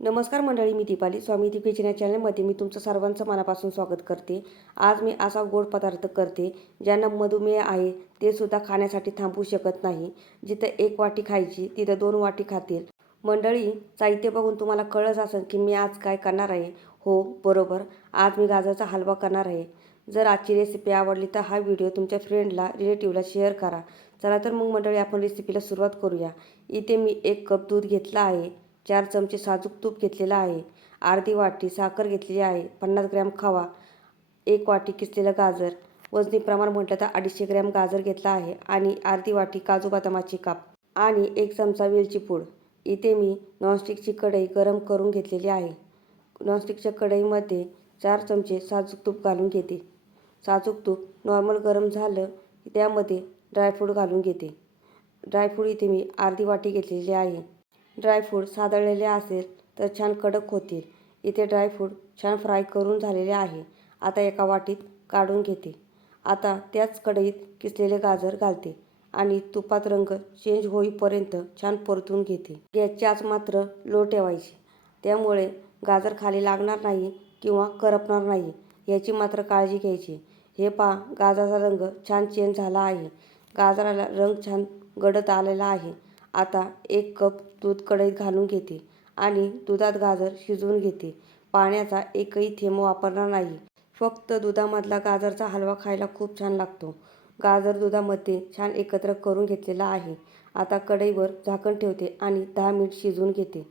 नमस्कार मंडळी मी दीपाली. स्वामी दीप किचन या चॅनलमध्ये मी तुमचं सर्वांचं मनापासून स्वागत करते. आज मी असा गोड पदार्थ करते ज्यांना मधुमेह आहे ते सुद्धा खाण्यासाठी थांबू शकत नाही. जिथं एक वाटी खायची तिथं दोन वाटी खातील. मंडळी साहित्य बघून तुम्हाला कळत असेल की मी आज काय करणार आहे. हो बरोबर. आज मी गाजरचा हलवा करणार आहे. जर आजची रेसिपी आवडली तर हा व्हिडिओ तुमच्या फ्रेंडला रिलेटिव्हला शेअर करा. चला तर मग मंडळी आपण रेसिपीला सुरुवात करूया. इथे मी एक कप दूध घेतला आहे. चार चमचे साजूक तूप घेतलेलं आहे. अर्धी वाटी साखर घेतलेली आहे. पन्नास ग्रॅम खवा एक वाटी किसलेलं गाजर. वजनी प्रमाण म्हटलं तर अडीचशे ग्रॅम गाजर घेतला आहे आणि अर्धी वाटी काजू बदामाची काप आणि एक चमचा वेलची पूड. इथे मी नॉनस्टिकची कढई गरम करून घेतलेली आहे. नॉनस्टिकच्या कढईमध्ये चार चमचे साजूक तूप घालून घेते. साजूक तूप नॉर्मल गरम झालं की त्यामध्ये ड्रायफ्रूट घालून घेते. ड्रायफ्रूट इथे मी अर्धी वाटी घेतलेली आहे. ड्रायफ्रूट साधळलेले असेल तर छान कडक होतील. इथे ड्रायफ्रूट छान फ्राय करून झालेले आहे. आता एका वाटीत काढून घेते. आता त्याच कढईत किसलेले गाजर घालते आणि तुपात रंग चेंज होईपर्यंत छान परतून घेते. गॅसची आच मात्र लो ठेवायची. त्यामुळे गाजर खाली लागणार नाही किंवा करपणार नाही याची मात्र काळजी घ्यायची. हे पहा गाजराचा रंग छान चेंज झाला आहे. गाजराला रंग छान गडत आलेला आहे. आता एक कप दूध कढईत घालून घेते आणि दुधात गाजर शिजवून घेते. पाण्याचा एकही थेंब वापरणार नाही. फक्त दुधामधला गाजरचा हलवा खायला खूप छान लागतो. गाजर दुधामध्ये छान एकत्र करून घेतलेला आहे. आता कढईवर झाकण ठेवते आणि दहा मिनिट शिजवून घेते.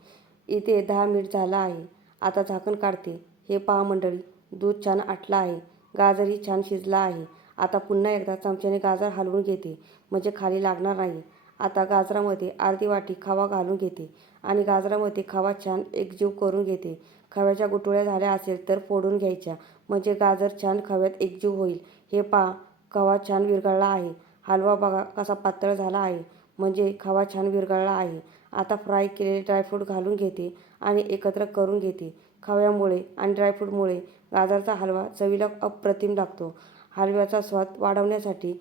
इथे दहा मिनिट झाला आहे. आता झाकण काढते. हे पहा मंडळी दूध छान आटलं आहे. गाजरही छान शिजला आहे. आता पुन्हा एकदा चमच्याने गाजर हलवून घेते. म्हणजे खाली लागणार नाही. आता गाजरामध्ये अर्धी वाटी खवा घालून घेते आणि गाजरामध्ये खवा छान एकजीव करून घेते. खव्याच्या गुठळ्या झाल्या असेल तर फोडून घ्यायच्या. म्हणजे गाजर छान खव्यात एकजीव होईल. हे पहा खवा छान विरघळला आहे. हलवा बघा कसा पातळ झाला आहे. म्हणजे खवा छान विरघळला आहे. आता फ्राय केलेले ड्रायफ्रूट घालून घेते आणि एकत्र करून घेते. खव्यामुळे आणि ड्रायफ्रूटमुळे गाजरचा हलवा चवीला अप्रतिम लागतो. हलव्याचा स्वाद वाढवण्यासाठी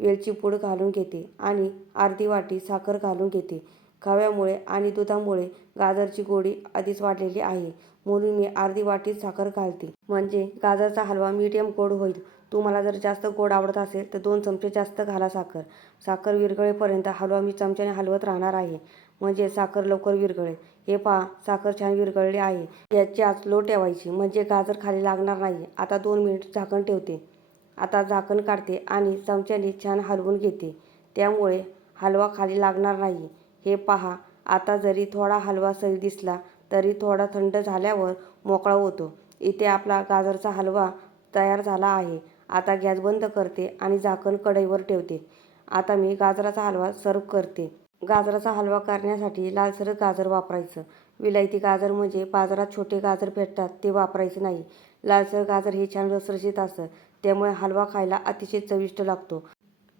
वेलची पूड घालून घेते आणि अर्धी वाटी साखर घालून घेते. खव्यामुळे आणि दुधामुळे गाजरची गोडी आधीच वाढलेली आहे. म्हणून मी अर्धी वाटी साखर घालते. म्हणजे गाजरचा हलवा मीडियम गोड होईल. तुम्हाला जर जास्त गोड आवडत असेल तर दोन चमचे जास्त घाला साखर. साखर विरघळेपर्यंत हलवा मी चमच्याने हलवत राहणार आहे. म्हणजे साखर लवकर विरघळेल हे पहा साखर छान विरघळली आहे. याची आज लो ठेवायची. म्हणजे गाजर खाली लागणार नाही. आता दोन मिनिट झाकण ठेवते. आता झाकण काढते आणि चमच्याने छान हलवून घेते. त्यामुळे हलवा खाली लागणार नाही. हे पहा आता जरी थोडा हलवा सरी दिसला तरी थोडा थंड झाल्यावर मोकळा होतो. इथे आपला गाजरचा हलवा तयार झाला आहे. आता गॅस बंद करते आणि झाकण कढईवर ठेवते. आता मी गाजराचा हलवा सर्व करते. गाजराचा हलवा करण्यासाठी लालसर गाजर वापरायचं. विलायती गाजर म्हणजे बाजारात छोटे गाजर भेटतात ते वापरायचं नाही. लालसर गाजर हे छान रसरशीत असतं त्यामुळे हलवा खायला अतिशय चविष्ट लागतो.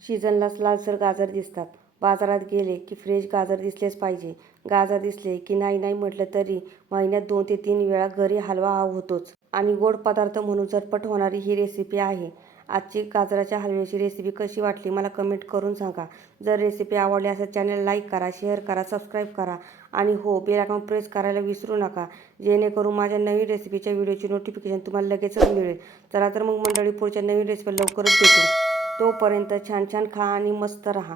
सीझनलाच लालसर गाजर दिसतात. बाजारात गेले की फ्रेश गाजर दिसलेच पाहिजे. गाजर दिसले की नाही नाही म्हटलं तरी महिन्यात दोन ते तीन वेळा घरी हलवा हा होतोच. आणि गोड पदार्थ म्हणून झटपट होणारी ही रेसिपी आहे. आजची गाजराच्या हलव्याची रेसिपी कशी वाटली मला कमेंट करून सांगा. जर रेसिपी आवडली असेल चॅनल लाईक करा शेअर करा सबस्क्राईब करा. आणि हो बेल आयकॉन प्रेस करायला विसरू नका. जेणेकरून माझ्या नवीन रेसिपीच्या व्हिडिओची नोटिफिकेशन तुम्हाला लगेचच मिळेल. चला तर मग मंडळी पुढच्या नवीन रेसिपी लवकरच भेटू. तोपर्यंत छान छान खा आणि मस्त राहा.